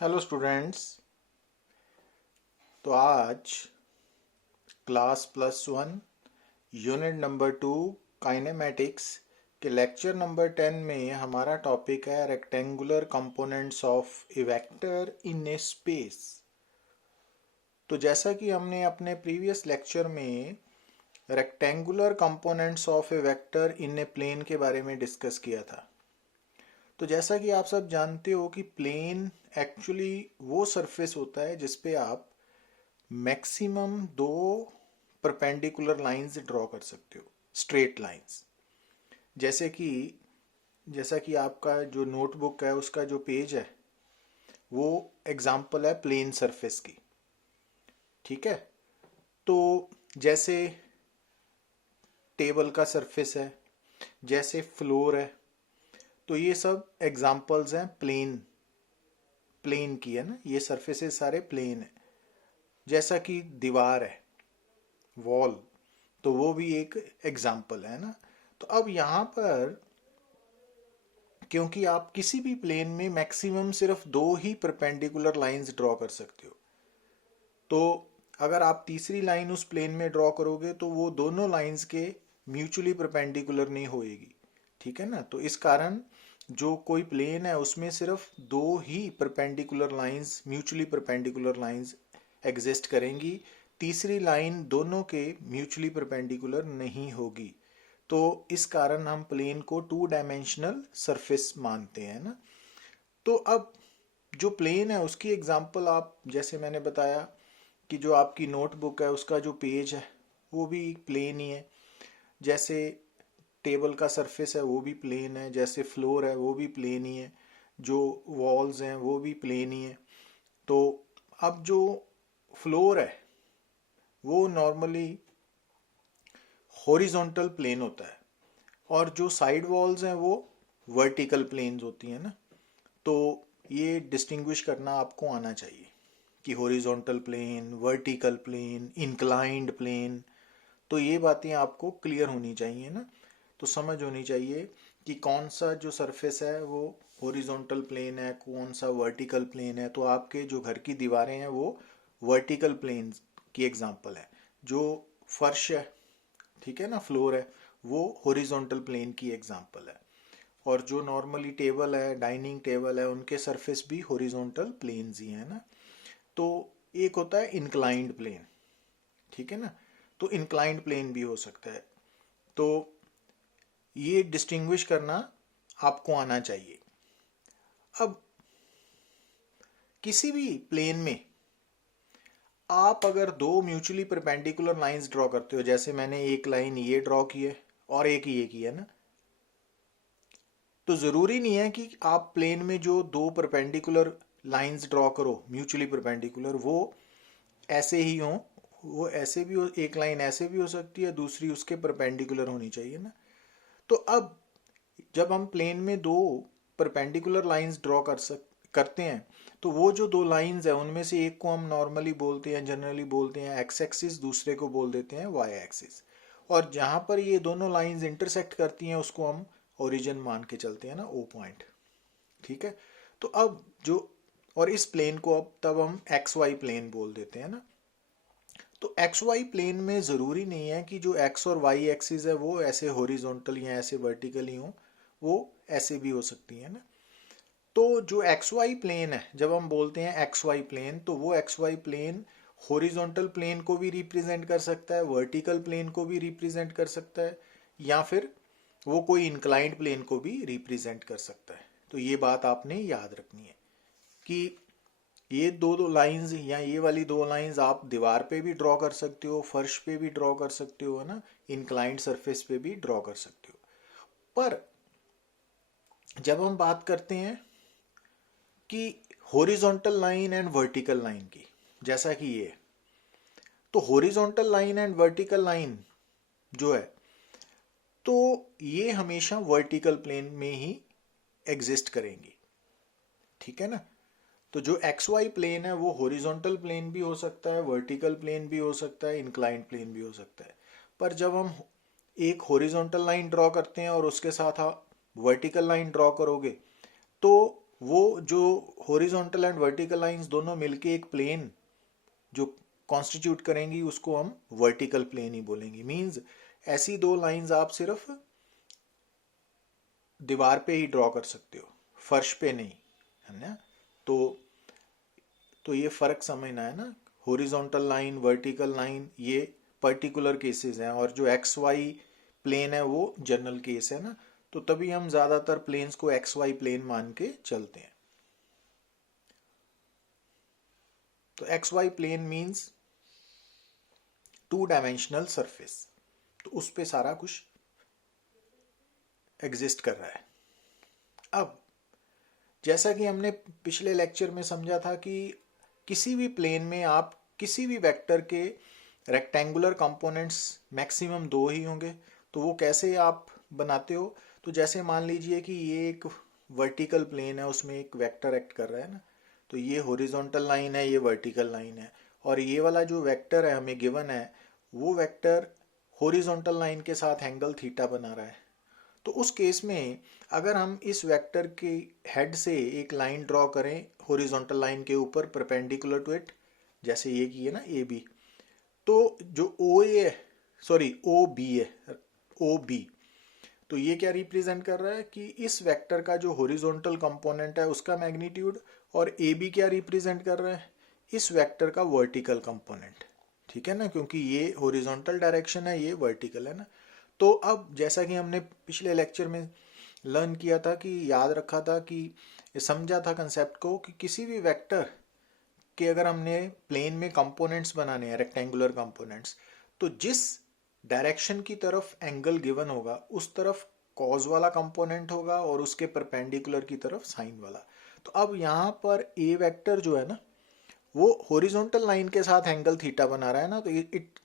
Hello students. तो आज class +1 unit number 2 kinematics के लेक्चर नंबर 10 में हमारा टॉपिक है rectangular components of a vector in a space. तो जैसा कि हमने अपने प्रीवियस लेक्चर में rectangular components of a vector in a plane के बारे में डिस्कस किया था। तो जैसा कि आप सब जानते हो कि प्लेन एक्चुअली वो सरफेस होता है जिसपे आप मैक्सिमम दो परपेंडिकुलर लाइंस ड्रॉ कर सकते हो, स्ट्रेट लाइंस। जैसे कि जैसा कि आपका जो नोटबुक है उसका जो पेज है वो एग्जाम्पल है प्लेन सरफेस की। ठीक है, तो जैसे टेबल का सरफेस है, जैसे फ्लोर है, तो ये सब एग्जाम्पल्स हैं प्लेन प्लेन की, है ना। ये सरफेसेस सारे प्लेन है। जैसा कि दीवार है, वॉल, तो वो भी एक एग्जाम्पल है ना। तो अब यहाँ पर क्योंकि आप किसी भी प्लेन में मैक्सिमम सिर्फ दो ही परपेंडिकुलर लाइंस ड्रॉ कर सकते हो, तो अगर आप तीसरी लाइन उस प्लेन में ड्रॉ करोगे तो वो दोनों लाइंस के म्यूचुअली परपेंडिकुलर नहीं होएगी। ठीक है ना। तो इस कारण जो कोई प्लेन है उसमें सिर्फ दो ही perpendicular lines, mutually perpendicular lines exist करेंगी। तीसरी लाइन दोनों के म्यूचुअली परपेंडिकुलर नहीं होगी। तो इस कारण हम प्लेन को टू डायमेंशनल सरफेस मानते हैं ना। तो अब जो प्लेन है उसकी एग्जांपल आप, जैसे मैंने बताया कि जो आपकी नोटबुक है उसका जो पेज है वो भी प्लेन ही है। जैसे टेबल का सरफेस है वो भी प्लेन है, जैसे फ्लोर है वो भी प्लेन ही है, जो वॉल्स हैं वो भी प्लेन ही है। तो अब जो फ्लोर है वो नॉर्मली हॉरिजॉन्टल प्लेन होता है और जो साइड वॉल्स हैं वो वर्टिकल प्लेन्स होती हैं ना। तो ये डिस्टिंग्विश करना आपको आना चाहिए कि horizontal plane, vertical plane, inclined plane. तो ये बातें आपको क्लियर होनी चाहिए ना। तो समझ होनी चाहिए कि कौन सा जो सरफेस है वो हॉरिजॉन्टल प्लेन है, कौन सा वर्टिकल प्लेन है। तो आपके जो घर की दीवारें हैं वो वर्टिकल प्लेन की एग्जांपल है। जो फर्श है, ठीक है ना, फ्लोर है, वो हॉरिजॉन्टल प्लेन की एग्जांपल है। और जो नॉर्मली टेबल है, डाइनिंग टेबल है, उनके सरफेस भी हॉरिजॉन्टल प्लेन्स ही है ना। तो एक होता है इंक्लाइंड प्लेन, ठीक है ना। तो इंक्लाइंड प्लेन भी हो सकता है। तो ये डिस्टिंग्विश करना आपको आना चाहिए। अब किसी भी प्लेन में आप अगर दो म्यूचुअली परपेंडिकुलर लाइंस ड्रॉ करते हो, जैसे मैंने एक लाइन ये ड्रॉ की है और एक ये की है ना, तो ज़रूरी नहीं है कि आप प्लेन में जो दो परपेंडिकुलर लाइंस ड्रॉ करो म्यूचुअली परपेंडिकुलर वो ऐसे ही हों। वो ऐसे भी हो, एक लाइन ऐसे भी हो सकती है, दूसरी उसके परपेंडिकुलर होनी चाहिए ना। तो अब जब हम प्लेन में दो परपेंडिकुलर लाइंस ड्रॉ करते हैं, तो वो जो दो लाइंस है उनमें से एक को हम नॉर्मली बोलते हैं, जनरली बोलते हैं एक्स एक्सिस, दूसरे को बोल देते हैं वाई एक्सिस। और जहाँ पर ये दोनों लाइंस इंटरसेक्ट करती हैं उसको हम ओरिजिन मान के चलते हैं ना, ओ पॉइंट। ठीक है। तो अब जो, और इस प्लेन को अब तब हम एक्स वाई प्लेन बोल देते हैं ना। तो एक्स वाई प्लेन में ज़रूरी नहीं है कि जो एक्स और वाई एक्सिस है वो ऐसे हॉरिजॉन्टल या ऐसे वर्टिकल ही हो, वो ऐसे भी हो सकती है ना। तो जो एक्स वाई प्लेन है, जब हम बोलते हैं एक्स वाई प्लेन, तो वो x y plane horizontal plane को भी रिप्रेजेंट कर सकता है, वर्टिकल प्लेन को भी रिप्रेजेंट कर सकता है, या फिर वो कोई इंक्लाइंड प्लेन को भी रिप्रेजेंट कर सकता है। तो ये बात आपने याद रखनी है कि ये दो दो लाइंस या ये वाली दो लाइंस आप दीवार पे भी ड्रॉ कर सकते हो, फर्श पे भी ड्रॉ कर सकते हो, है ना, इंक्लाइंड सरफेस पे भी ड्रॉ कर सकते हो। पर जब हम बात करते हैं कि horizontal line and vertical line की, जैसा कि ये, तो horizontal line and vertical line जो है, तो ये हमेशा वर्टिकल प्लेन में ही एग्जिस्ट करेंगी। ठीक है ना। तो जो एक्स वाई प्लेन है वो हॉरिजॉन्टल प्लेन भी हो सकता है, वर्टिकल प्लेन भी हो सकता है, इंक्लाइंड प्लेन भी हो सकता है। पर जब हम एक हॉरिजॉन्टल लाइन ड्रॉ करते हैं और उसके साथ आप वर्टिकल लाइन ड्रॉ करोगे, तो वो जो हॉरिजॉन्टल एंड वर्टिकल लाइंस दोनों मिलके एक प्लेन जो कॉन्स्टिट्यूट करेंगी उसको हम वर्टिकल प्लेन ही बोलेंगे। मींस ऐसी दो लाइंस आप सिर्फ दीवार पे ही ड्रॉ कर सकते हो, फर्श पे नहीं, है ना। तो ये फर्क समझना है ना। हॉरिजॉन्टल लाइन, वर्टिकल लाइन, ये पर्टिकुलर केसेस हैं, और जो एक्स वाई प्लेन है वो जनरल केस है ना। तो तभी हम ज्यादातर प्लेन्स को एक्स वाई प्लेन मान के चलते हैं। तो x y plane means two dimensional surface, तो उस पे सारा कुछ एग्जिस्ट कर रहा है। अब जैसा कि हमने पिछले लेक्चर में समझा था कि किसी भी प्लेन में आप किसी भी वेक्टर के रेक्टेंगुलर कंपोनेंट्स मैक्सिमम दो ही होंगे। तो वो कैसे आप बनाते हो? तो जैसे मान लीजिए कि ये एक वर्टिकल प्लेन है, उसमें एक वेक्टर एक्ट कर रहा है ना। तो ये हॉरिजॉन्टल लाइन है, ये वर्टिकल लाइन है, और ये वाला जो वेक्टर है हमें गिवन है, वो वेक्टर हॉरिजॉन्टल लाइन के साथ एंगल थीटा बना रहा है। तो उस केस में अगर हम इस वेक्टर के हेड से एक लाइन ड्रॉ करें हॉरिजॉन्टल लाइन के ऊपर परपेंडिकुलर टू इट, जैसे ये की है ना ए बी, तो जो ओ ए सॉरी ओ बी है, ओ बी, तो ये क्या रिप्रेजेंट कर रहा है कि इस वेक्टर का जो हॉरिजॉन्टल कंपोनेंट है उसका मैग्नीट्यूड, और ए बी क्या रिप्रेजेंट कर रहा है, इस वेक्टर का वर्टिकल कंपोनेंट। ठीक है ना, क्योंकि ये हॉरिजॉन्टल डायरेक्शन है, ये वर्टिकल है ना। तो अब जैसा कि हमने पिछले लेक्चर में लर्न किया था, कि याद रखा था, कि समझा था कंसेप्ट को, कि किसी भी वेक्टर के अगर हमने प्लेन में कंपोनेंट्स बनाने हैं, रेक्टेंगुलर कंपोनेंट्स, तो जिस डायरेक्शन की तरफ एंगल गिवन होगा उस तरफ कॉज वाला कंपोनेंट होगा, और उसके परपेंडिकुलर की तरफ साइन वाला। तो अब यहाँ पर ए वेक्टर जो है ना, वो हॉरिजॉन्टल लाइन के साथ एंगल थीटा बना रहा है ना। तो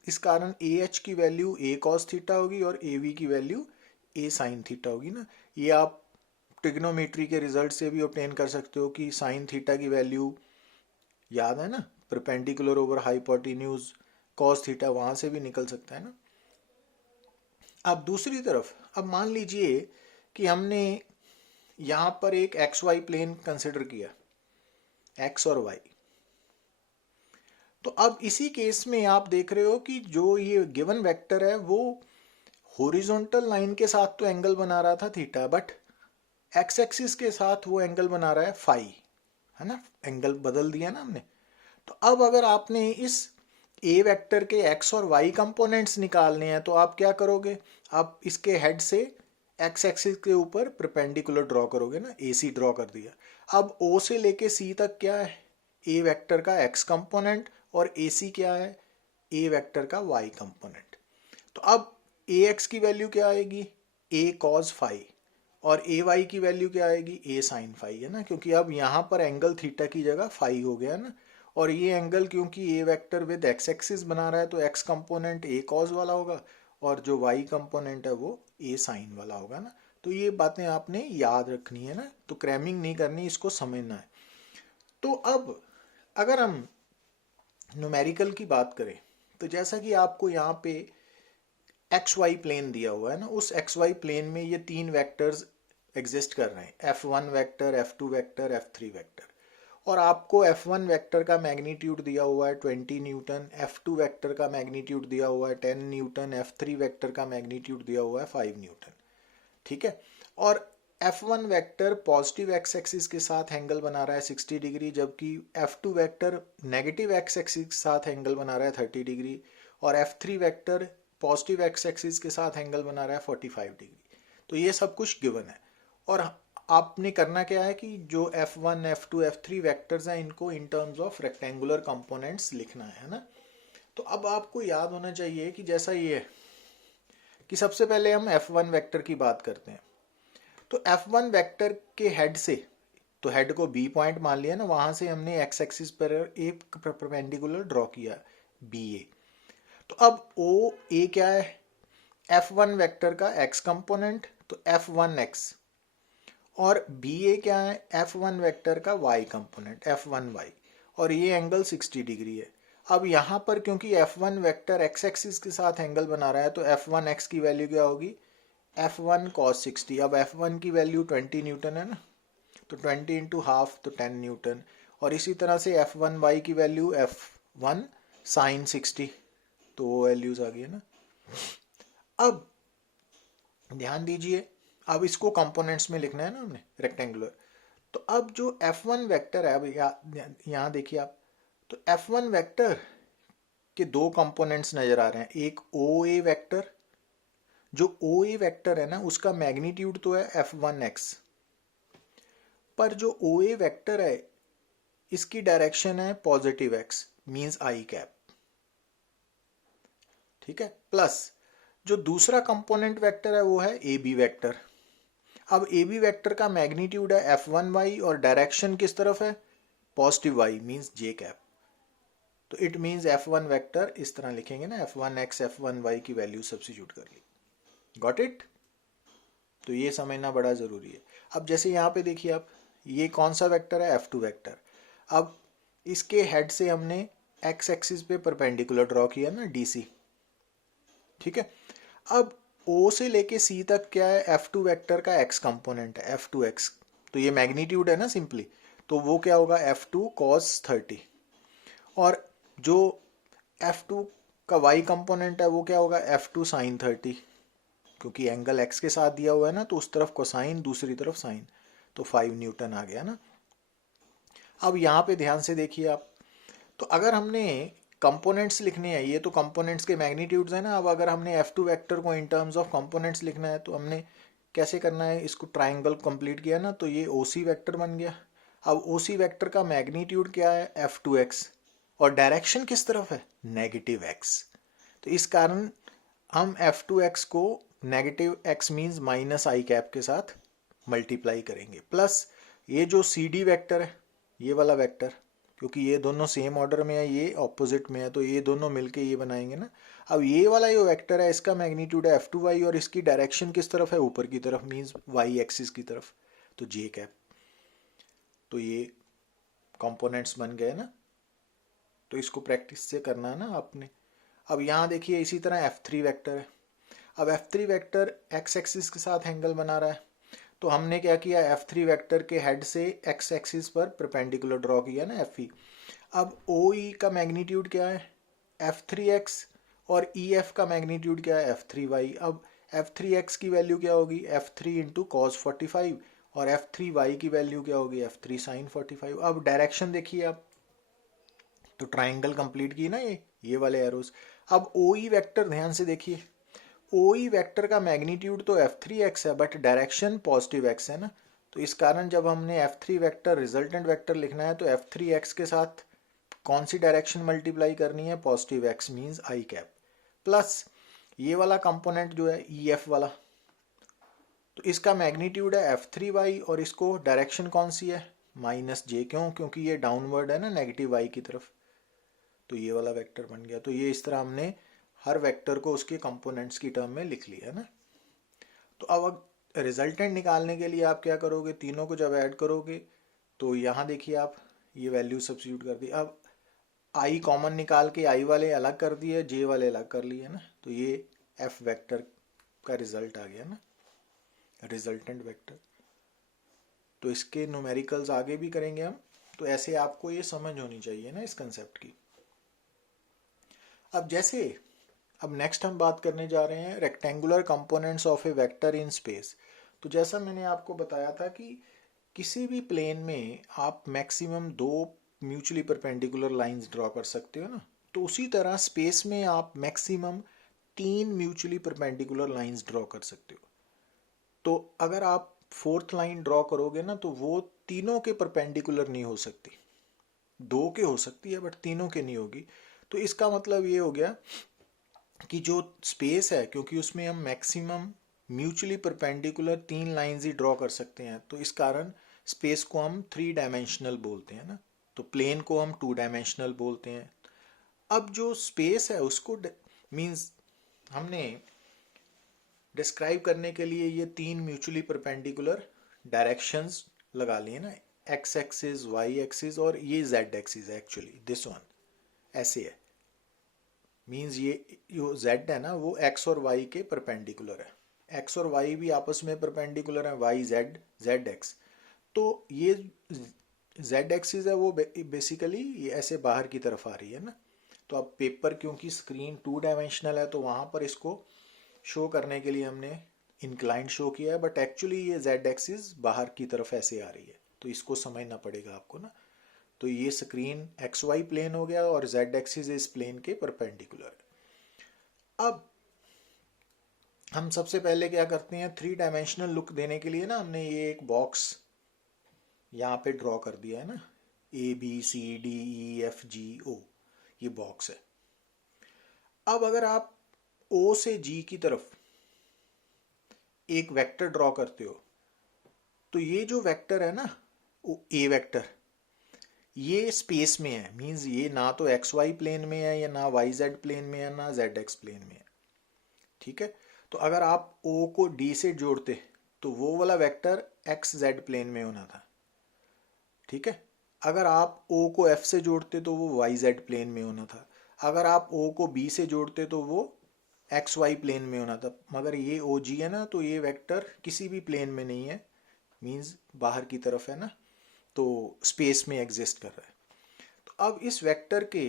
इस कारण ए एच की वैल्यू ए कॉस थीटा होगी, और ए वी की वैल्यू ए साइन थीटा होगी ना। ये आप ट्रिग्नोमेट्री के रिजल्ट से भी ऑब्टेन कर सकते हो, कि साइन थीटा की वैल्यू याद है ना, perpendicular over hypotenuse cos theta, वहां से भी निकल सकता है ना। अब दूसरी तरफ, अब मान लीजिए कि हमने यहां पर एक एक्स वाई प्लेन कंसिडर किया, एक्स और वाई। तो अब इसी केस में आप देख रहे हो कि जो ये गिवन वेक्टर है वो हॉरिजॉन्टल लाइन के साथ तो एंगल बना रहा था थीटा, बट एक्स एक्सिस के साथ वो एंगल बना रहा है फाई, है ना। एंगल बदल दिया ना हमने। तो अब अगर आपने इस ए वेक्टर के एक्स और वाई कंपोनेंट्स निकालने हैं, तो आप क्या करोगे, आप इसके हेड से एक्स एक्सिस के ऊपर परपेंडिकुलर ड्रॉ करोगे ना, ए सी ड्रॉ कर दिया। अब ओ से लेके सी तक क्या है, ए वेक्टर का एक्स कंपोनेंट, और ए सी क्या है, ए वेक्टर का वाई कंपोनेंट। तो अब ए एक्स की वैल्यू क्या आएगी, ए कॉज फाई, और ए वाई की वैल्यू क्या आएगी, ए साइन फाई, है ना। क्योंकि अब यहाँ पर एंगल थीटा की जगह फाई हो गया ना। और ये एंगल क्योंकि ए वेक्टर विद एक्स एक्सिस बना रहा है, तो एक्स कंपोनेंट ए कॉज वाला होगा, और जो वाई कंपोनेंट है वो ए साइन वाला होगा ना। तो ये बातें आपने याद रखनी है ना, तो क्रैमिंग नहीं करनी, इसको समझना है। तो अब अगर हम न्यूमेरिकल की बात करें, तो जैसा कि आपको यहाँ पे एक्स वाई प्लेन दिया हुआ है ना, उस एक्स वाई प्लेन में ये तीन वेक्टर्स एग्जिस्ट कर रहे हैं, F1 vector, F2 vector, F3 vector. और आपको F1 वेक्टर का मैग्नीट्यूड दिया हुआ है 20 न्यूटन, F2 वेक्टर का मैग्नीट्यूड दिया हुआ है 10 न्यूटन, F3 वेक्टर का मैग्नीट्यूड दिया हुआ है 5 न्यूटन। ठीक है। और F1 vector positive x axis के साथ एंगल बना रहा है 60 डिग्री, जबकि F2 vector negative x axis के साथ एंगल बना रहा है 30 डिग्री, और F3 vector positive x axis के साथ एंगल बना रहा है 45 डिग्री। तो ये सब कुछ गिवन है। और आपने करना क्या है कि जो F1, F2, F3 वेक्टर्स हैं, इनको in terms of rectangular components लिखना है ना। तो अब आपको याद होना चाहिए कि जैसा ये है कि सबसे पहले हम F1 वेक्टर की बात करते हैं। तो F1 वेक्टर के हेड से, तो हेड को B पॉइंट मान लिया ना, वहां से हमने एक्स एक्सिस पर एक परपेंडिकुलर ड्रॉ किया BA। तो अब OA क्या है, F1 वेक्टर का x कंपोनेंट, तो F1x, और BA क्या है, F1 वेक्टर का y कंपोनेंट F1y, और ये एंगल 60 डिग्री है। अब यहाँ पर क्योंकि F1 वेक्टर x एक्सिस के साथ एंगल बना रहा है, तो F1x की वैल्यू क्या होगी, F1 cos 60। अब F1 की वैल्यू 20 न्यूटन है ना, तो 20 इंटू हाफ तो 10 न्यूटन। और इसी तरह से F1y की वैल्यू F1 साइन 60, तो वो वैल्यूज आ गई है ना। अब ध्यान दीजिए, अब इसको कंपोनेंट्स में लिखना है ना हमने रेक्टेंगुलर। तो अब जो F1 वेक्टर है, अब यहाँ देखिए आप, तो F1 वेक्टर के दो कंपोनेंट्स नजर आ रहे हैं, एक OA वेक्टर, जो OA वेक्टर है ना उसका मैग्नीट्यूड तो है F1x, पर जो OA वेक्टर है इसकी डायरेक्शन है positive x, means I cap, ठीक है। प्लस जो दूसरा कंपोनेंट वेक्टर है वो है AB वेक्टर। अब AB वेक्टर का मैग्नीट्यूड है F1y और डायरेक्शन किस तरफ है, positive y, means j cap. तो इट मींस F1 वेक्टर इस तरह लिखेंगे ना, F1x F1y की वैल्यू सब्स्टिट्यूट कर ली। Got it. तो ये समझना बड़ा जरूरी है। अब जैसे यहाँ पे देखिए आप, ये कौन सा वेक्टर है, F2 वेक्टर। अब इसके हेड से हमने x एक्सिस पे परपेंडिकुलर ड्रॉ किया ना, DC, ठीक है। अब O से लेके C तक क्या है, F2 वेक्टर का x कंपोनेंट है, F2x, तो ये मैग्नीट्यूड है ना सिंपली, तो वो क्या होगा, F2 cos 30। और जो F2 का y कंपोनेंट है वो क्या होगा, F2 sin 30, क्योंकि एंगल x के साथ दिया हुआ है ना, तो उस तरफ कोसाइन दूसरी तरफ साइन, तो 5 न्यूटन आ गया ना। अब यहाँ पे ध्यान से देखिए आप, तो अगर हमने कंपोनेंट्स लिखने हैं, ये तो कंपोनेंट्स के मैग्नीट्यूड्स है ना। अब अगर हमने F2 वेक्टर को इन टर्म्स ऑफ कंपोनेंट्स लिखना है तो हमने कैसे करना है, इसको ट्राइंगल कंप्लीट किया ना, तो ये OC वेक्टर बन गया। अब OC वेक्टर का मैग्नीट्यूड क्या है, F2x, और डायरेक्शन किस तरफ है, नेगेटिव x। तो इस कारण हम F2x को नेगेटिव x मीन्स माइनस आई कैप के साथ मल्टीप्लाई करेंगे, प्लस ये जो CD वेक्टर है, ये वाला वेक्टर, क्योंकि ये दोनों सेम ऑर्डर में है, ये ऑपोजिट में है, तो ये दोनों मिलके ये बनाएंगे ना। अब ये वाला जो वेक्टर है इसका मैग्नीट्यूड है F2y और इसकी डायरेक्शन किस तरफ है, ऊपर की तरफ, मीन्स y एक्सिस की तरफ, तो j कैप। तो ये कंपोनेंट्स बन गए ना। तो इसको प्रैक्टिस से करना है ना आपने। अब यहाँ देखिए इसी तरह F3 वेक्टर है। अब F3 वेक्टर x एक्सिस के साथ एंगल बना रहा है, तो हमने क्या किया, F3 वेक्टर के हेड से x एक्सिस पर परपेंडिकुलर ड्रॉ किया ना, FE। अब OE का मैग्नीट्यूड क्या है, F3x, और EF का मैग्नीट्यूड क्या है, F3y। अब F3x की वैल्यू क्या होगी, F3 इंटू कॉस 45, और F3y की वैल्यू क्या होगी, F3 साइन 45। अब डायरेक्शन देखिए आप, तो ट्राइंगल कंप्लीट की ना ये वाले एरोज। अब OE वेक्टर ध्यान से देखिए, OE वेक्टर का मैग्नीट्यूड तो F3x है, बट डायरेक्शन पॉजिटिव x है ना। तो इस कारण जब हमने F3 वेक्टर रिजल्टेंट वेक्टर लिखना है तो F3x के साथ कौन सी डायरेक्शन मल्टीप्लाई करनी है, positive x, means I cap, plus ये वाला कंपोनेंट जो है EF वाला, तो इसका मैग्नीट्यूड है F3y और इसको डायरेक्शन कौन सी है, माइनस j, क्यों, क्योंकि ये डाउनवर्ड है ना, नेगेटिव y की तरफ, तो ये वाला वेक्टर बन गया। तो ये इस तरह हमने हर वेक्टर को उसके कंपोनेंट्स की टर्म में लिख लिया है ना। तो अब रिजल्टेंट निकालने के लिए आप क्या करोगे, तीनों को जब ऐड करोगे तो यहाँ देखिए आप, ये वैल्यू सब्स्टिट्यूट कर दी। अब आई कॉमन निकाल के आई वाले अलग कर दिए, जे वाले अलग कर लिए ना, तो ये एफ वेक्टर का रिजल्ट आ गया ना, रिजल्टेंट वेक्टर। तो इसके न्यूमेरिकल्स आगे भी करेंगे हम, तो ऐसे आपको ये समझ होनी चाहिए ना इस कंसेप्ट की। अब जैसे अब नेक्स्ट हम बात करने जा रहे हैं rectangular components of a vector in space. तो जैसा मैंने आपको बताया था कि किसी भी प्लेन में आप maximum 2 mutually perpendicular lines draw कर सकते हो ना, तो उसी तरह स्पेस में आप maximum 3 mutually perpendicular lines draw कर सकते हो। तो अगर आप फोर्थ लाइन ड्रॉ करोगे ना, तो वो तीनों के परपेंडिकुलर नहीं हो सकती, 2 के हो सकती है बट तीनों के नहीं होगी। तो इसका मतलब ये हो गया कि जो स्पेस है, क्योंकि उसमें हम मैक्सिमम म्यूचुअली परपेंडिकुलर 3 लाइंस ही ड्रॉ कर सकते हैं, तो इस कारण स्पेस को हम 3 डायमेंशनल बोलते हैं ना, तो प्लेन को हम 2 डायमेंशनल बोलते हैं। अब जो स्पेस है उसको मींस हमने डिस्क्राइब करने के लिए ये 3 म्यूचुअली परपेंडिकुलर डायरेक्शंस लगा लिए ना, एक्स एक्सिस, वाई एक्सिस और ये जेड एक्सिस है, एक्चुअली दिस वन ऐसे है, मींस ये जो z है ना वो x और y के परपेंडिकुलर है, x और y भी आपस में परपेंडिकुलर है, y z z x। तो ये जेड एक्सिस है वो बेसिकली ये ऐसे बाहर की तरफ आ रही है ना। तो अब पेपर क्योंकि स्क्रीन 2 डायमेंशनल है तो वहाँ पर इसको शो करने के लिए हमने इंक्लाइंड शो किया है, बट एक्चुअली ये जेड एक्सिस बाहर की तरफ ऐसे आ रही है, तो इसको समझना पड़ेगा आपको ना। तो ये स्क्रीन एक्स वाई प्लेन हो गया और जेड एक्सिस इस प्लेन के परपेंडिकुलर। अब हम सबसे पहले क्या करते हैं, 3 डायमेंशनल लुक देने के लिए ना हमने ये एक बॉक्स यहाँ पे ड्रॉ कर दिया है ना, ABCDEFGO, ये बॉक्स है। अब अगर आप O से G की तरफ एक वेक्टर ड्रॉ करते हो तो ये जो वेक्टर है ना, ए वेक्टर, ये स्पेस में है, मींस ये ना तो एक्स वाई प्लेन में है या ना वाई जेड प्लेन में है ना जेड एक्स प्लेन में है। ठीक है, तो अगर आप ओ को डी से जोड़ते तो वो वाला वेक्टर एक्स जेड प्लेन में होना था। ठीक है, अगर आप ओ को एफ से जोड़ते तो वो वाई जेड प्लेन में होना था। अगर आप ओ को बी से जोड़ते तो वो एक्स वाई प्लेन में होना था। मगर ये ओ जी है ना, तो ये वेक्टर किसी भी प्लेन में नहीं है, मींस बाहर की तरफ है ना, तो स्पेस में एग्जिस्ट कर रहा है। तो अब इस वेक्टर के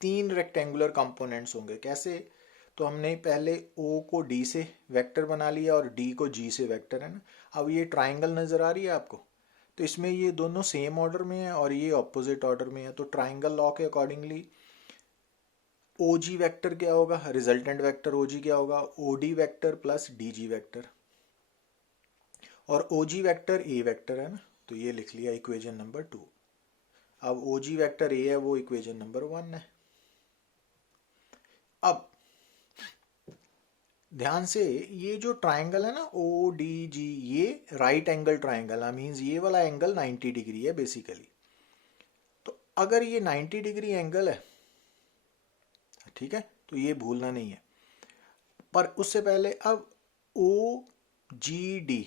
3 रेक्टेंगुलर कंपोनेंट्स होंगे। कैसे, तो हमने पहले ओ को डी से वेक्टर बना लिया और डी को जी से वेक्टर है ना। अब ये ट्राइंगल नज़र आ रही है आपको, तो इसमें ये दोनों सेम ऑर्डर में है और ये ऑपोजिट ऑर्डर में है। तो ट्राइंगल लॉ के अकॉर्डिंगली ओ जी वैक्टर क्या होगा, रिजल्टेंट वेक्टर ओ जी क्या होगा, O D vector plus D G vector, और O G vector A vector है ना, तो ये लिख लिया इक्वेशन नंबर 2। अब ओ जी वैक्टर ए है वो इक्वेशन नंबर 1 है। अब ध्यान से, ये जो ट्राइंगल है ना ओ डी जी, ये राइट एंगल ट्राइंगल है, मीन्स ये वाला एंगल 90 डिग्री है बेसिकली। तो अगर ये 90 डिग्री एंगल है, ठीक है, तो ये भूलना नहीं है। पर उससे पहले अब ओ जी डी,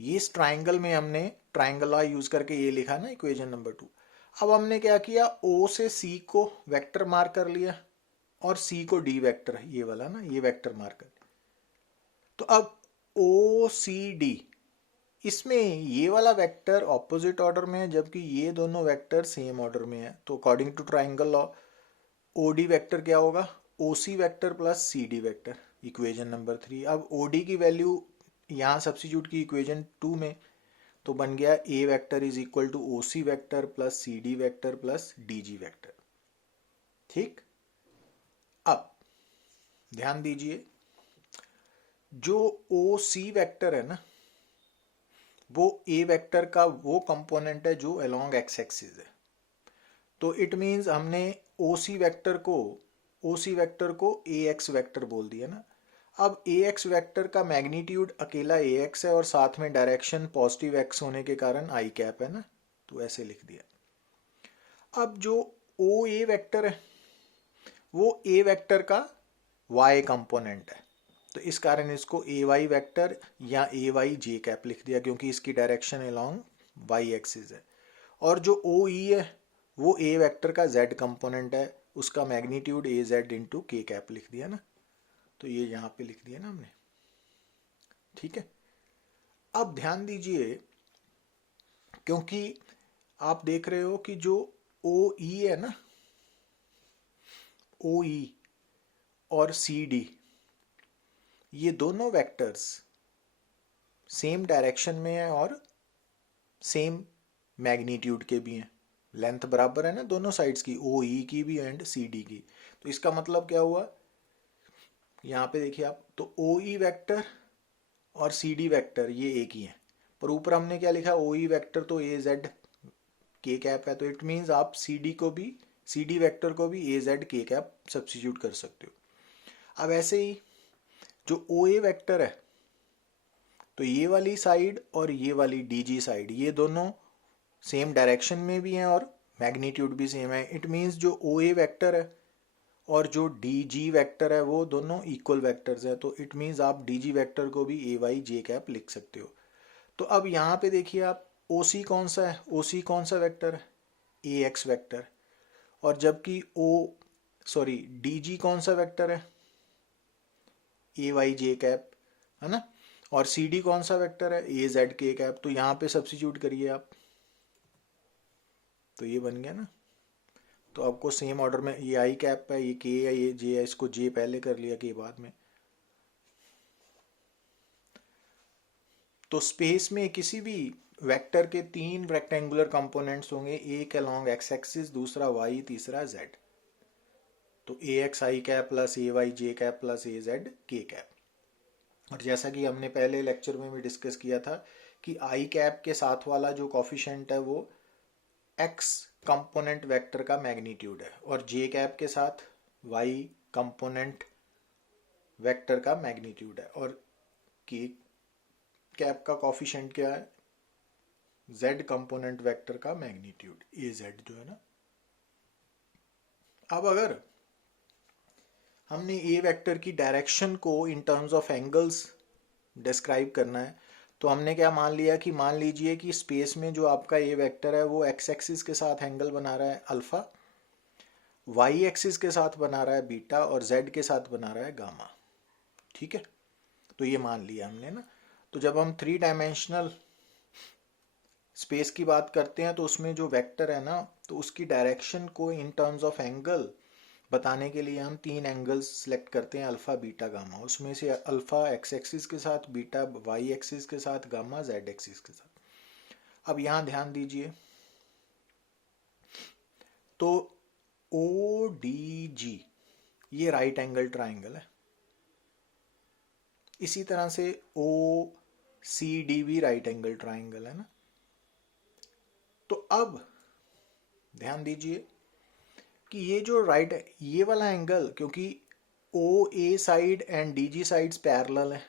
ये इस ट्राइंगल में हमने ट्राइंगल लॉ यूज करके ये लिखा ना इक्वेशन नंबर 2। अब हमने क्या किया, ओ से सी को वेक्टर मार्क कर लिया और सी को डी वेक्टर, ये वाला ना, ये वेक्टर मार्क कर। तो अब ओ सी डी, इसमें ये वाला वेक्टर ऑपोजिट ऑर्डर में है जबकि ये दोनों वेक्टर सेम ऑर्डर में है। तो according to triangle law O D vector क्या होगा, O C vector plus C D vector, equation number 3। अब ओ डी की वैल्यू यहाँ सब्सिट्यूट की इक्वेशन 2 में, तो बन गया A vector is equal to O C vector plus C D vector plus D G vector. ठीक, अब ध्यान दीजिए, जो ओ सी वेक्टर है ना, वो ए वेक्टर का वो कंपोनेंट है जो अलोंग एक्स एक्सिस है। तो इट मीन्स हमने ओ सी वेक्टर को ए एक्स वेक्टर बोल दिया ना। अब ए एक्स वेक्टर का मैग्नीट्यूड अकेला ए एक्स है और साथ में डायरेक्शन पॉजिटिव एक्स होने के कारण आई कैप है ना, तो ऐसे लिख दिया। अब जो ओ ए वेक्टर है वो ए वेक्टर का वाई कंपोनेंट है, तो इस कारण इसको ए वाई वेक्टर या ए वाई जे कैप लिख दिया क्योंकि इसकी डायरेक्शन अलोंग वाई एक्सिस है। और जो ओ ई है वो ए वेक्टर का जेड कंपोनेंट है, उसका मैग्नीट्यूड ए जेड इंटू के कैप लिख दिया ना, तो ये यहाँ पे लिख दिया ना हमने। ठीक है, अब ध्यान दीजिए, क्योंकि आप देख रहे हो कि जो ओ ई है ना, ओ ई और सी डी, ये दोनों वेक्टर्स सेम डायरेक्शन में है और सेम मैग्नीट्यूड के भी हैं, लेंथ बराबर है ना दोनों साइड्स की, ओ ई की भी एंड सी डी की। तो इसका मतलब क्या हुआ, यहाँ पे देखिए आप, तो ओ ई वेक्टर और सी डी वेक्टर ये एक ही है, पर ऊपर हमने क्या लिखा, ओ ई वेक्टर तो ए जेड के कैप है, तो इट मीन्स आप सी डी वेक्टर को भी ए जेड के कैप सब्सिट्यूट कर सकते हो। अब ऐसे ही जो ओ ए वेक्टर है, तो ये वाली साइड और ये वाली डी जी साइड, ये दोनों सेम डायरेक्शन में भी हैं और मैग्नीट्यूड भी सेम है। इट मीन्स जो ओ ए वेक्टर है और जो डी जी वेक्टर है वो दोनों इक्वल वेक्टर्स है, तो इट मीन्स आप डी जी वेक्टर को भी ए वाई जे कैप लिख सकते हो। तो अब यहाँ पे देखिए आप, ओ सी कौन सा है, ओ सी कौन सा वेक्टर है, ए एक्स वेक्टर, और जबकि सॉरी डी जी कौन सा वेक्टर है, ए वाई जे कैप, है ना। और सी डी कौन सा वेक्टर है, ए जेड के कैप, तो यहाँ पे सब्स्टिट्यूट करिए आप, तो ये बन गया ना। तो आपको सेम ऑर्डर में, ये आई कैप है, ये के है, ये जे है, इसको जे पहले कर लिया के बाद में। तो स्पेस में किसी भी वेक्टर के तीन रेक्टेंगुलर कंपोनेंट्स होंगे, एक अलोंग एक्स एक्सिस, दूसरा वाई, तीसरा जेड। तो ए x I cap plus A Y J cap plus A Z के कैप। और जैसा कि हमने पहले लेक्चर में भी डिस्कस किया था कि आई कैप के साथ वाला जो कॉफिशेंट है वो एक्स कंपोनेंट वेक्टर का मैग्नीट्यूड है, और जे कैप के साथ वाई कंपोनेंट वेक्टर का मैग्नीट्यूड है, और के कैप का कॉफिशेंट क्या है, जेड कंपोनेंट वेक्टर का मैग्नीट्यूड, ए जेड जो है ना। अब अगर हमने ए वेक्टर की डायरेक्शन को in terms of angles describe करना है, तो हमने क्या मान लिया कि मान लीजिए कि स्पेस में जो आपका ए वेक्टर है वो एक्स एक्सिस के साथ एंगल बना रहा है अल्फा, वाई एक्सिस के साथ बना रहा है बीटा, और जेड के साथ बना रहा है गामा। ठीक है, तो ये मान लिया हमने ना। तो जब हम थ्री डायमेंशनल स्पेस की बात करते हैं तो उसमें जो वेक्टर है ना, तो उसकी डायरेक्शन को इन टर्म्स ऑफ एंगल बताने के लिए हम तीन एंगल्स सेलेक्ट करते हैं, अल्फा बीटा गामा। उसमें से अल्फा एक्स एक्सिस के साथ, बीटा वाई एक्सिस के साथ, गामा जेड एक्सिस के साथ। अब यहाँ ध्यान दीजिए, तो ओ डी जी ये राइट एंगल ट्राइंगल है, इसी तरह से ओ सी डी भी राइट एंगल ट्राइंगल है ना। तो अब ध्यान दीजिए कि ये जो राइट ये वाला एंगल, क्योंकि O A side and D G sides parallel है,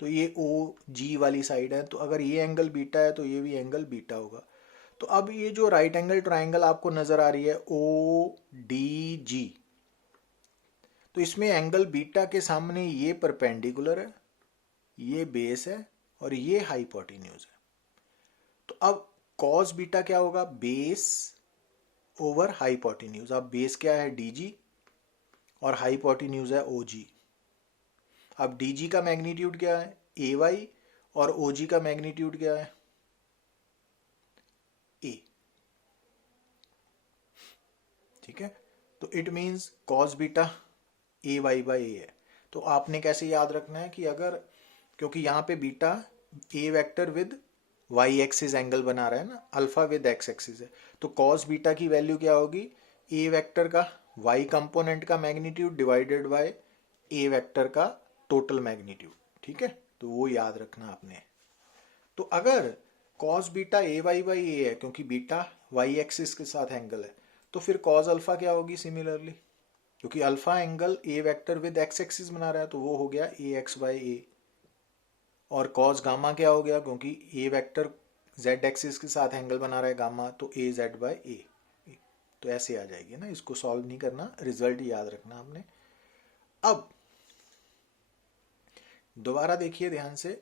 तो ये ओ जी वाली साइड है, तो अगर ये एंगल बीटा है तो ये भी एंगल बीटा होगा। तो अब ये जो राइट एंगल ट्राइंगल आपको नजर आ रही है ओ डी जी, तो इसमें एंगल बीटा के सामने ये परपेंडिकुलर है, ये बेस है, और ये हाइपोटेन्यूज है। तो अब कॉस बीटा क्या होगा, बेस ओवर हाइपोटेन्यूज। अब बेस क्या है डीजी, और हाइपोटेन्यूज है ओजी। अब डीजी का मैग्नीट्यूड क्या है ए वाई, और ओजी का मैग्नीट्यूड क्या है ए। ठीक है, तो it means cos beta A Y by A है। तो आपने कैसे याद रखना है कि अगर, क्योंकि यहाँ पे beta a vector with y axis angle बना रहा है ना, अल्फा विद एक्स एक्सिस है, तो कॉस बीटा की वैल्यू क्या होगी, ए वेक्टर का वाई कंपोनेंट का magnitude divided by A vector का टोटल मैग्नीट्यूड। ठीक है, तो वो याद रखना आपने। तो अगर cos beta A Y by A है, क्योंकि बीटा वाई एक्सिस के साथ एंगल है, तो फिर कॉस अल्फा क्या होगी सिमिलरली, क्योंकि alpha angle A vector with X axis बना रहा है, तो वो हो गया ए एक्स बाई ए। और कॉस गामा क्या हो गया, क्योंकि ए वेक्टर जेड एक्सिस के साथ एंगल बना रहा है गामा, तो ए जेड बाई ए। तो ऐसे आ जाएगी ना, इसको सॉल्व नहीं करना, रिजल्ट याद रखना आपने। अब दोबारा देखिए ध्यान से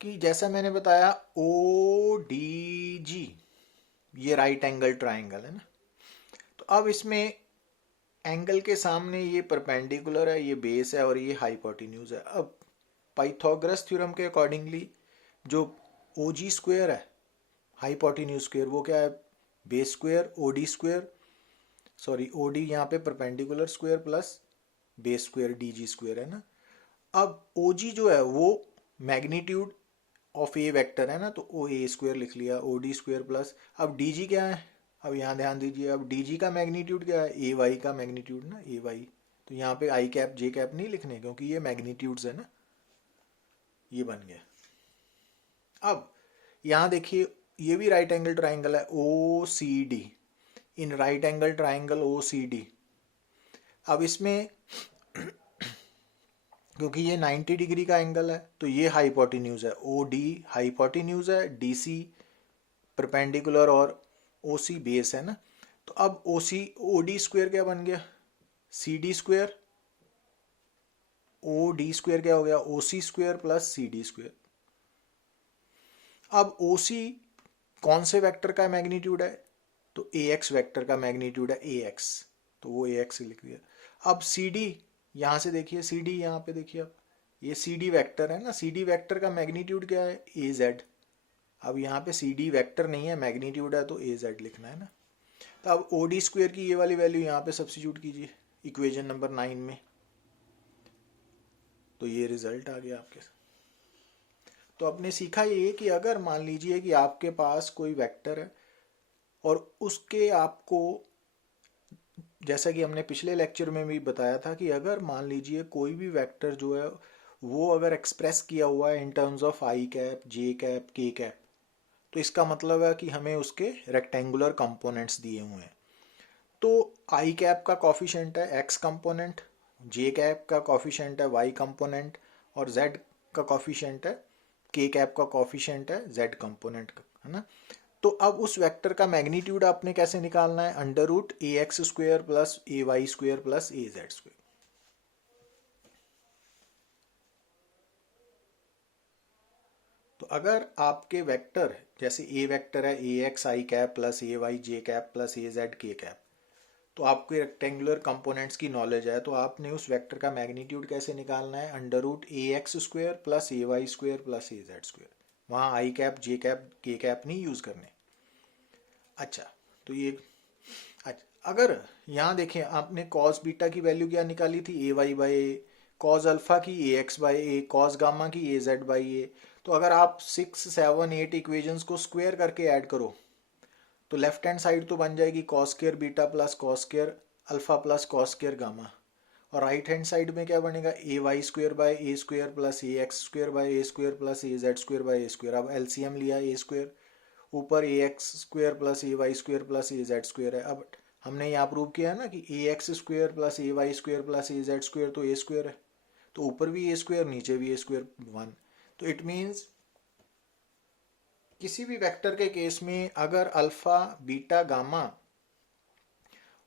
कि जैसा मैंने बताया ओ डी जी ये राइट एंगल ट्राइंगल है ना। तो अब इसमें एंगल के सामने ये परपेंडिकुलर है, ये बेस है, और ये हाइपोटेन्यूज है। अब पाइथागोरस थ्योरम के अकॉर्डिंगली जो ओ जी स्क्वेयर है, हाइपोटेन्यूज स्क्वेयर, वो क्या है base square O D square, sorry O D यहाँ पे perpendicular square plus base square D G square है ना। अब ओ जी जो है वो मैग्नीट्यूड ऑफ ए वेक्टर है ना, तो ओ ए स्क्वेयर लिख लिया, ओ डी स्क्वेयर प्लस, अब डी जी क्या है, अब यहाँ ध्यान दीजिए, अब डी जी का मैग्नीट्यूड क्या है ए वाई का मैग्नीट्यूड ना, ए वाई। तो यहाँ पे आई कैप जे कैप नहीं लिखने, क्योंकि ये मैग्नीट्यूड्स है ना, ये बन गया। अब यहाँ देखिए ये भी राइट एंगल ट्राइंगल है O C D, in right angle triangle O C D. अब इसमें क्योंकि ये 90 डिग्री का एंगल है, तो ये हाइपोटेन्यूज है, ओ डी हाइपोटेन्यूज है, डी सी परपेंडिकुलर, और ओ सी बेस है ना। तो अब ओ सी ओ डी स्क्वेयर क्या बन गया C D square, O D square क्या हो गया O C square plus C D square. अब ओ सी कौन से वेक्टर का मैग्नीट्यूड है, तो ए एक्स वेक्टर का मैग्नीट्यूड है ए एक्स, तो वो ए एक्स लिख दिया। अब सी डी यहाँ से देखिए, सी डी यहाँ पे देखिए, अब ये सी डी वेक्टर है ना, सी डी वेक्टर का मैग्नीट्यूड क्या है, ए जेड। अब यहाँ पे सी डी वेक्टर नहीं है, मैग्नीट्यूड है, तो ए जेड लिखना है ना। तो अब ओ डी स्क्वेयर की ये वाली वैल्यू यहाँ पे सब्स्टिट्यूट कीजिए इक्वेशन नंबर 9 में, तो ये रिजल्ट आ गया आपके। तो आपने सीखा ये कि अगर मान लीजिए कि आपके पास कोई वेक्टर है और उसके आपको, जैसा कि हमने पिछले लेक्चर में भी बताया था कि अगर मान लीजिए कोई भी वेक्टर जो है वो अगर एक्सप्रेस किया हुआ है in terms of I cap, J cap, के कैप, तो इसका मतलब है कि हमें उसके रेक्टेंगुलर कंपोनेंट्स दिए हुए हैं। तो आई कैप का कॉफिशेंट है एक्स कंपोनेंट, जे कैप का कॉफिशेंट है वाई कंपोनेंट, और जेड का कॉफिशेंट है, के कैप का कॉफिशेंट है जेड कंपोनेंट का, है ना। तो अब उस वेक्टर का मैग्नीट्यूड आपने कैसे निकालना है, under root a x square plus A y square plus A Z square. तो अगर आपके वेक्टर जैसे ए वेक्टर है ए x I cap plus A Y J cap plus A Z के कैप, तो आपको रेक्टेंगुलर कंपोनेंट्स की नॉलेज है, तो आपने उस वेक्टर का मैग्नीट्यूड कैसे निकालना है, under root a x square plus A y square plus A Z square. वहाँ आई कैप, जे कैप, के कैप नहीं यूज़ करने। अच्छा, तो ये अच्छा, अगर यहाँ देखें आपने कॉस बीटा की वैल्यू क्या निकाली थी, A Y by A, cos alpha की A X by A, cos gamma की ए जेड बाई ए। तो अगर आप 6, 7, 8 इक्वेशंस को स्क्वायर करके ऐड करो तो लेफ्ट हैंड साइड तो बन जाएगी cos square beta plus cos square alpha plus cos square gamma, और राइट हैंड साइड में क्या बनेगा, A Y square by A square plus A X square by A square plus A Z square by A square. अब LCM लिया A square, ऊपर A X square plus A Y square plus A Z square है। अब हमने यहाँ prove किया है ना कि A X square plus A Y square plus A Z square तो ए स्क्वायर है, तो ऊपर भी ए स्क्वायर नीचे भी ए स्क्वायर 1। तो इट मीन्स किसी भी वेक्टर के केस में अगर अल्फा बीटा गामा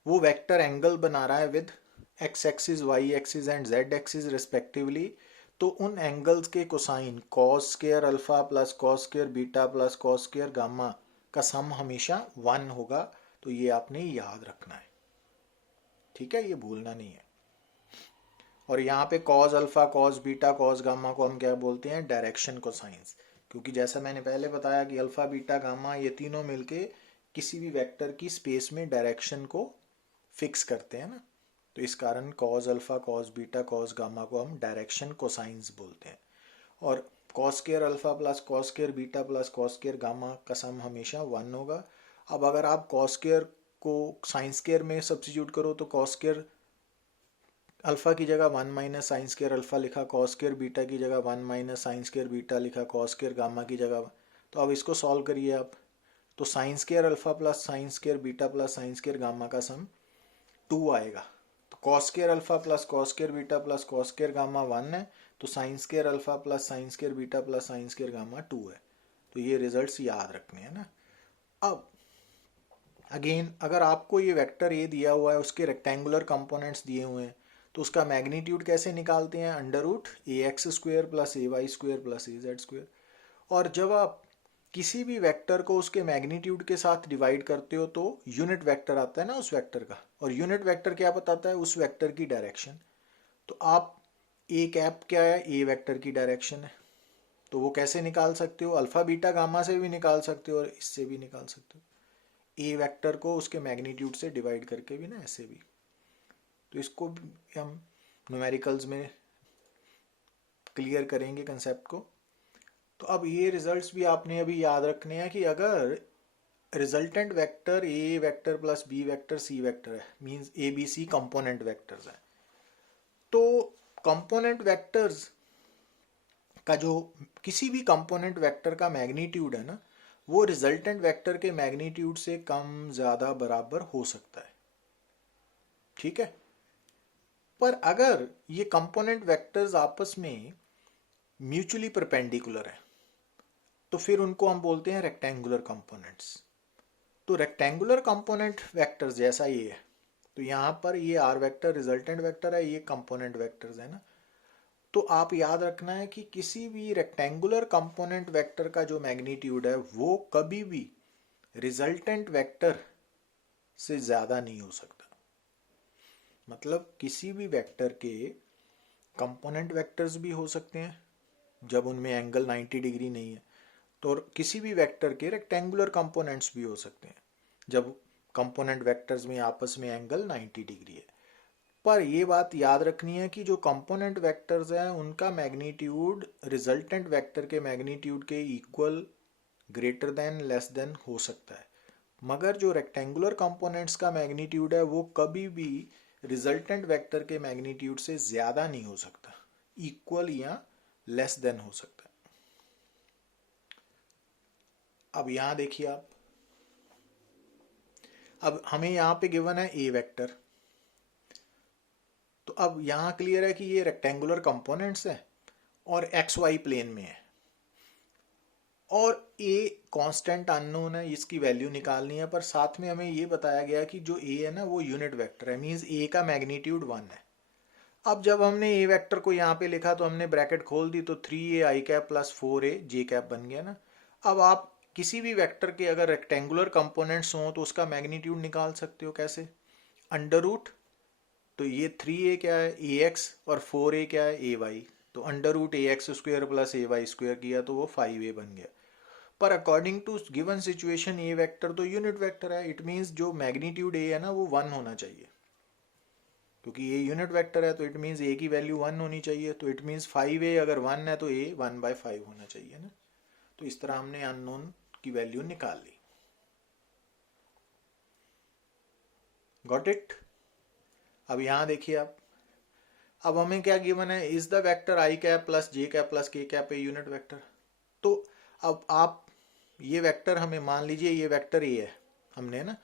वो वेक्टर एंगल बना रहा है with X axis, Y axis and Z axis respectively, तो उन एंगल्स के cosine cos square alpha plus cos square beta plus cos square gamma का सम हमेशा 1 होगा। तो ये आपने याद रखना है, ठीक है, ये भूलना नहीं है। और यहाँ पे cos alpha, cos beta, cos gamma को हम क्या बोलते हैं, डायरेक्शन कोसाइंस, क्योंकि जैसा मैंने पहले बताया कि अल्फा बीटा गामा ये तीनों मिलके किसी भी वेक्टर की स्पेस में डायरेक्शन को फिक्स करते हैं ना। तो इस कारण cos alpha, cos beta, cos gamma को हम डायरेक्शन कोसाइंस बोलते हैं। और cos square alpha plus cos square beta plus cos square gamma का सम हमेशा 1 होगा। अब अगर आप कॉस स्क्वायर को साइन स्क्वायर में सब्स्टिट्यूट करो तो कॉस स्क्वायर अल्फा की जगह 1 माइनस साइन स्क्वायर अल्फा लिखा, कॉस स्क्वायर बीटा की जगह 1 माइनस साइन स्क्वायर बीटा लिखा, कॉस स्क्वायर गामा की जगह। तो अब इसको सॉल्व करिए आप, तो sine square alpha plus sine square beta plus sine square gamma का सम 2 आएगा। तो cos square alpha plus cos square beta plus cos square gamma 1 है, तो sine square alpha plus sine square beta plus sine square gamma 2 है। तो ये results याद रखने हैं ना। अब अगेन अगर आपको ये वेक्टर ए दिया हुआ है, उसके रेक्टेंगुलर कंपोनेंट्स दिए हुए हैं, तो उसका मैग्नीट्यूड कैसे निकालते हैं, under root a X square plus A Y square plus A Z square. और जब आप किसी भी वेक्टर को उसके मैग्नीट्यूड के साथ डिवाइड करते हो तो यूनिट वेक्टर आता है ना उस वेक्टर का, और यूनिट वेक्टर क्या बताता है, उस वेक्टर की डायरेक्शन। तो आप ए कैप क्या है, ए वेक्टर की डायरेक्शन है, तो वो कैसे निकाल सकते हो, अल्फा बीटा गामा से भी निकाल सकते हो और इससे भी निकाल सकते हो, ए वेक्टर को उसके मैग्नीट्यूड से डिवाइड करके भी ना, ऐसे भी। तो इसको भी हम न्यूमेरिकल्स में क्लियर करेंगे कंसेप्ट को। तो अब ये रिजल्ट्स भी आपने अभी याद रखने हैं कि अगर resultant vector A vector plus B vector C vector है, means A B C component vectors हैं, तो कंपोनेंट वेक्टर्स का जो किसी भी कंपोनेंट वेक्टर का मैग्नीट्यूड है ना, वो रिजल्टेंट वेक्टर के मैग्नीट्यूड से कम ज़्यादा बराबर हो सकता है, ठीक है। पर अगर ये कंपोनेंट वेक्टर्स आपस में म्यूचुअली परपेंडिकुलर है तो फिर उनको हम बोलते हैं रेक्टेंगुलर कंपोनेंट्स। तो रेक्टेंगुलर कंपोनेंट वेक्टर्स जैसा ये है, तो यहाँ पर ये आर वेक्टर रिजल्टेंट वेक्टर है, ये कंपोनेंट वेक्टर्स है ना। तो आप याद रखना है कि किसी भी रेक्टेंगुलर कंपोनेंट वेक्टर का जो मैग्नीट्यूड है वो कभी भी रिजल्टेंट वेक्टर से ज़्यादा नहीं हो सकता। मतलब किसी भी वेक्टर के कंपोनेंट वेक्टर्स भी हो सकते हैं जब उनमें एंगल 90 डिग्री नहीं है, तो किसी भी वेक्टर के रेक्टेंगुलर कंपोनेंट्स भी हो सकते हैं जब कंपोनेंट वेक्टर्स में आपस में एंगल 90 डिग्री है। पर ये बात याद रखनी है कि जो कंपोनेंट वेक्टर्स हैं उनका मैग्नीट्यूड रिजल्टेंट वेक्टर के मैग्नीट्यूड के equal, greater than, less than हो सकता है, मगर जो रेक्टेंगुलर कंपोनेंट्स का मैग्नीट्यूड है वो कभी भी रिजल्टेंट वेक्टर के मैग्नीट्यूड से ज़्यादा नहीं हो सकता, इक्वल या लेस देन हो सकता है। अब यहां देखिए आप, अब हमें यहां पे गिवन है ए वेक्टर, तो अब यहां क्लियर है कि ये रेक्टेंगुलर कंपोनेंट्स है और एक्स वाई प्लेन में है, और ए कांस्टेंट अननोन है, इसकी वैल्यू निकालनी है, पर साथ में हमें ये बताया गया कि जो ए है ना वो यूनिट वेक्टर है, मींस ए का मैग्नीट्यूड 1 है। अब जब हमने ए वेक्टर को यहाँ पे लिखा तो हमने ब्रैकेट खोल दी, तो 3a आई कैप प्लस 4a जे कैप बन गया ना। अब आप किसी भी वेक्टर के अगर रेक्टेंगुलर कंपोनेंट्स हों तो उसका मैग्नीट्यूड निकाल सकते हो, कैसे? अंडर रूट, तो ये 3a क्या है, ए एक्स, और 4a क्या है, ए वाई, तो under root a x square plus A y square किया तो वो 5a बन गया। पर according to given situation a vector तो यूनिट वेक्टर है, इट मीन्स जो मैग्नीट्यूड ए है ना वो 1 होना चाहिए, क्योंकि ये यूनिट वेक्टर है तो इट मीन्स ए की वैल्यू 1 होनी चाहिए, तो इट मीन्स 5a अगर 1 है तो ए 1/5 होना चाहिए ना। तो इस तरह हमने अननोन की वैल्यू निकाल ली। Got it? अब यहां देखिए आप, अब हमें क्या गिवन है, is the vector I cap plus J cap plus के कैप ए यूनिट वेक्टर। तो अब आप ये वेक्टर, हमें मान लीजिए ये वेक्टर ए है हमने ना,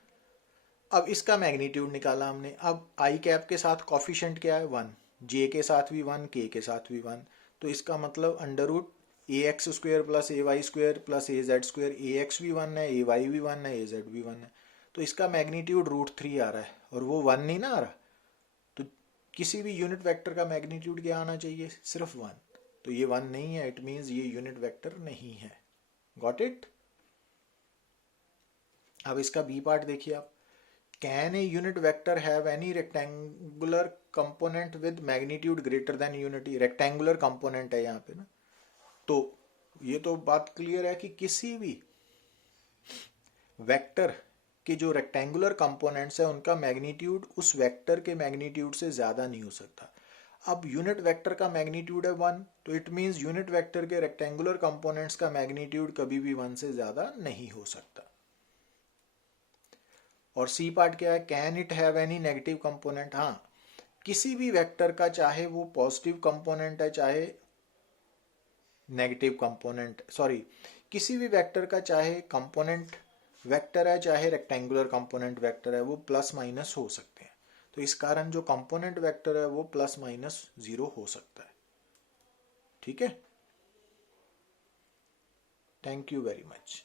अब इसका मैग्नीट्यूड निकाला हमने। अब आई कैप के साथ कॉफिशेंट क्या है, 1, जे के साथ भी 1, के साथ भी 1, तो इसका मतलब under root a x square plus A y square plus A Z square, A x भी 1 है, ए वाई भी 1 है, ए जेड भी 1 है, तो इसका मैग्नीट्यूड √3 आ रहा है, और वो 1 नहीं ना आ रहा। तो किसी भी यूनिट वेक्टर का मैग्नीट्यूड क्या आना चाहिए, सिर्फ 1, तो ये 1 नहीं है, इट मीन्स ये यूनिट वेक्टर नहीं है। Got it? अब इसका बी पार्ट देखिए आप, can a unit vector have any rectangular component with magnitude greater than unity, rectangular component है यहाँ पे ना, तो ये तो बात क्लियर है कि किसी भी वेक्टर के जो रेक्टेंगुलर कंपोनेंट्स है उनका मैग्नीट्यूड उस वेक्टर के मैग्नीट्यूड से ज़्यादा नहीं हो सकता। अब यूनिट वेक्टर का मैग्नीट्यूड है 1, तो इट मीन्स यूनिट वेक्टर के रेक्टेंगुलर कंपोनेंट्स का मैग्नीट्यूड कभी भी 1 से ज़्यादा नहीं हो सकता। और सी पार्ट क्या है, can it have any negative component. हाँ, किसी भी वेक्टर का चाहे वो पॉजिटिव कंपोनेंट है चाहे नेगेटिव कंपोनेंट, सॉरी, किसी भी वेक्टर का चाहे कंपोनेंट वेक्टर है चाहे रेक्टेंगुलर कंपोनेंट वेक्टर है, वो प्लस माइनस हो सकते हैं। तो इस कारण जो कंपोनेंट वेक्टर है वो प्लस माइनस 0 हो सकता है। ठीक है, थैंक यू वेरी मच।